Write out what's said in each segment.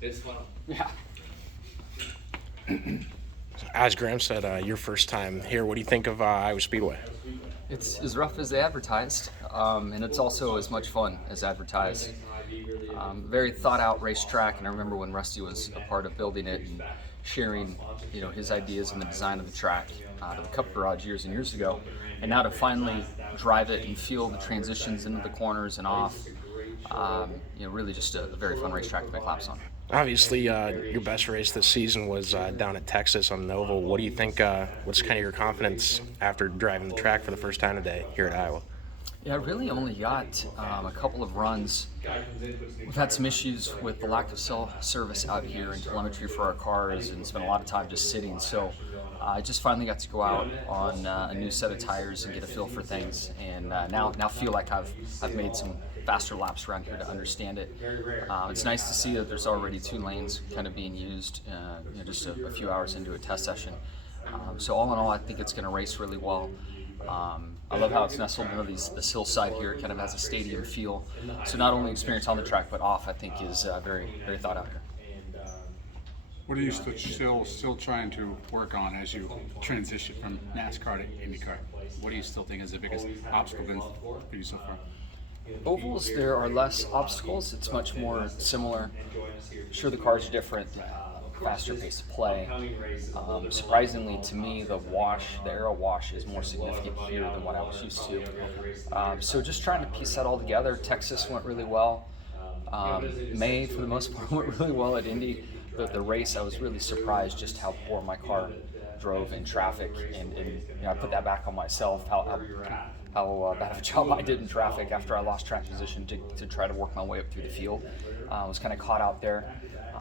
It's fun. Yeah. As Graham said, your first time here, what do you think of Iowa Speedway? It's as rough as they advertised, and it's also as much fun as advertised. Very thought out racetrack, and I remember when Rusty was a part of building it and sharing, his ideas and the design of the track to the Cup Garage years and years ago. And now to finally drive it and feel the transitions into the corners and off, really just a very fun racetrack to make laps on. Obviously, your best race this season was down at Texas on an oval. What do you think, what's kind of your confidence after driving the track for the first time today here at Iowa? Yeah, I really only got a couple of runs. We've had some issues with the lack of cell service out here and telemetry for our cars, and spent a lot of time just sitting. So I just finally got to go out on a new set of tires and get a feel for things, and now feel like I've made some faster laps around here to understand it. It's nice to see that there's already 2 lanes kind of being used, just a few hours into a test session. So all in all, I think it's going to race really well. I love how it's nestled into this hillside here. It kind of has a stadium feel. So not only experience on the track, but off, I think is very, very thought out here. What are you still trying to work on as you transition from NASCAR to IndyCar? What do you still think is the biggest obstacle been for you so far? Ovals, there are less obstacles. It's much more similar. Sure, the cars are different, faster pace of play. Surprisingly to me, the aero wash is more significant here than what I was used to. So just trying to piece that all together. Texas went really well. May, for the most part, went really well at Indy. The race, I was really surprised just how poor my car drove in traffic, and I put that back on myself, how bad of a job I did in traffic after I lost track position to try to work my way up through the field. I was kind of caught out there.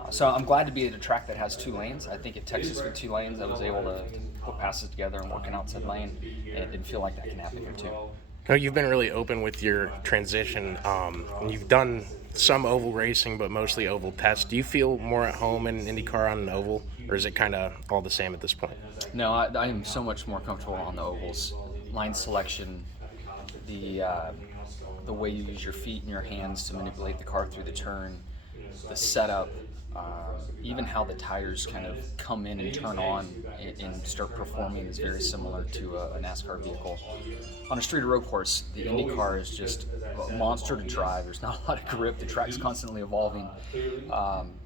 So I'm glad to be at a track that has 2 lanes. I think at Texas with 2 lanes, I was able to put passes together and work an outside lane, and didn't feel like that can happen here too. You've been really open with your transition. And you've done some oval racing, but mostly oval tests. Do you feel more at home in IndyCar on an oval, or is it kind of all the same at this point? No, I am so much more comfortable on the ovals. Line selection, the way you use your feet and your hands to manipulate the car through the turn, the setup, even how the tires kind of come in and turn on and start performing is very similar to a NASCAR vehicle. On a street or road course, the Indy car is just a monster to drive. There's not a lot of grip. The track's constantly evolving.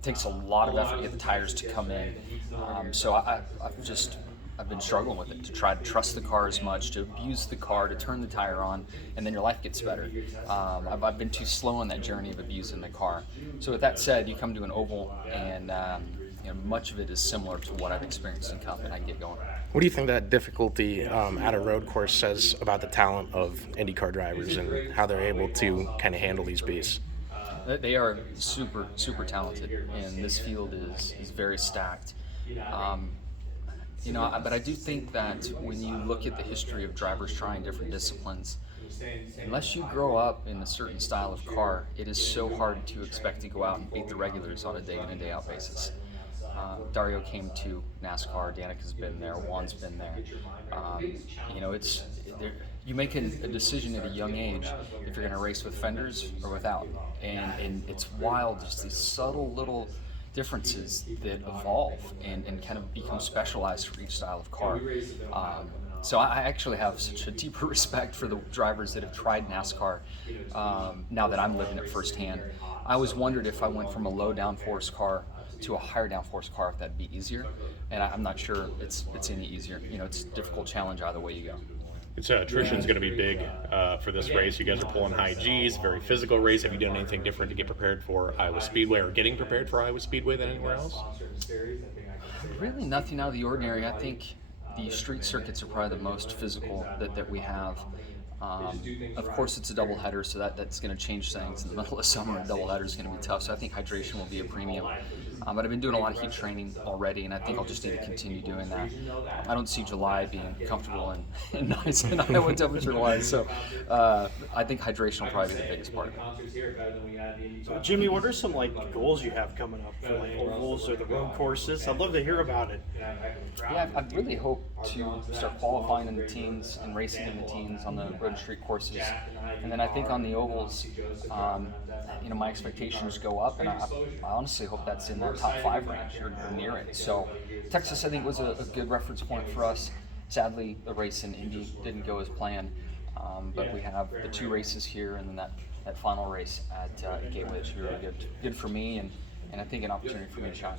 Takes a lot of effort to get the tires to come in. So I've been struggling with it, to try to trust the car as much, to abuse the car, to turn the tire on, and then your life gets better. I've been too slow on that journey of abusing the car. So with that said, you come to an oval, and much of it is similar to what I've experienced in Cup, and I can get going. What do you think that difficulty at a road course says about the talent of IndyCar drivers and how they're able to kind of handle these beasts? They are super, super talented, and this field is very stacked. But I do think that when you look at the history of drivers trying different disciplines, unless you grow up in a certain style of car, it is so hard to expect to go out and beat the regulars on a day in and day out basis. Dario came to NASCAR, Danica's been there, Juan's been there. You make a decision at a young age if you're going to race with fenders or without, and it's wild, just these subtle little differences that evolve and kind of become specialized for each style of car. So I actually have such a deeper respect for the drivers that have tried NASCAR now that I'm living it firsthand. I always wondered if I went from a low downforce car to a higher downforce car, if that'd be easier. And I'm not sure it's any easier. It's a difficult challenge either way you go. Attrition's going to be big for this race. You guys are pulling high Gs, very physical race. Have you done anything different to get prepared for Iowa Speedway, or getting prepared for Iowa Speedway than anywhere else? Really nothing out of the ordinary. I think the street circuits are probably the most physical that we have. Of course, it's a doubleheader, so that's going to change things. In the middle of summer, a doubleheader is going to be tough, so I think hydration will be a premium. But I've been doing a lot of heat training already, and I think I'll just need to continue doing that. I don't see July being comfortable and nice in Iowa temperature-wise, so I think hydration will probably be the biggest part of it. So, Jimmy, what are some goals you have coming up for ovals or the road courses? I'd love to hear about it. Yeah, I really hope to start qualifying in the teens and racing in the teens on the road and street courses. And then I think on the ovals, my expectations go up, and I honestly hope that's in that top 5 range or near it. So Texas, I think, was a good reference point for us. Sadly, the race in Indy didn't go as planned, but we have the 2 races here, and then that final race at Gateway, which should be really good for me, and I think an opportunity for me to shine.